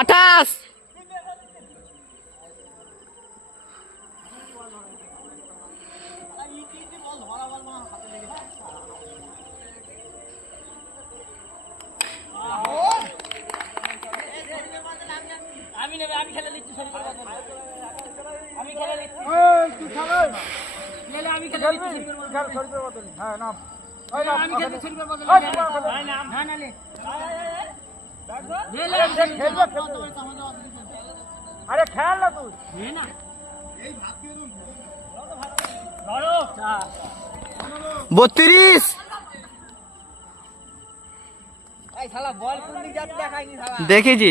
আঠাশ। আমি নেবে আমি খেলে নিচ্ছি আমি খেলে নিচ্ছি। আমি খেলে নিচ্ছি বদলে। আমি খেলতে শরীরের বদলে। না, আরে খেয়াল না তুই নে না। ধরো। বত্রিশ এই শালা বল কোন দিক যাচ্ছে দেখায়নি শালা। দেখেছি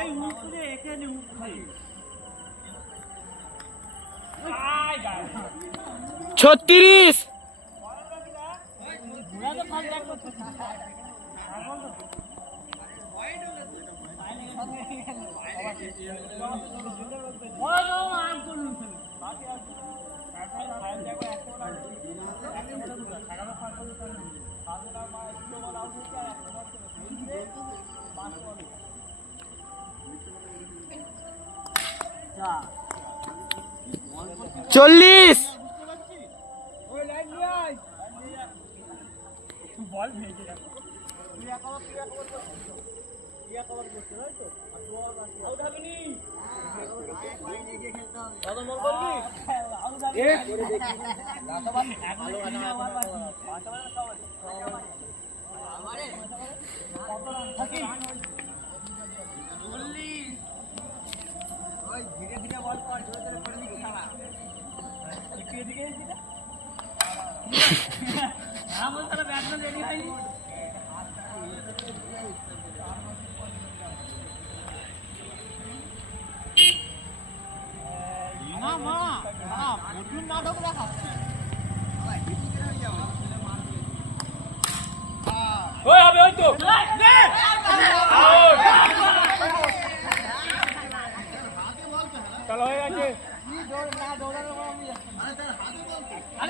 এই উপরে এখানে উপরে ছত্রিশ। ঘোড়া তো ফাল ব্যাক করতেছে বড় আম করুন চল্লিশ বল ভেজে রাখো ধীরে ধীরে বল কর জোরে Ôi, hợp với chủ. Lên! Out! चलो ये आगे ये दौड़ ना दौड़ा ना मामी अरे तेरा हाथ में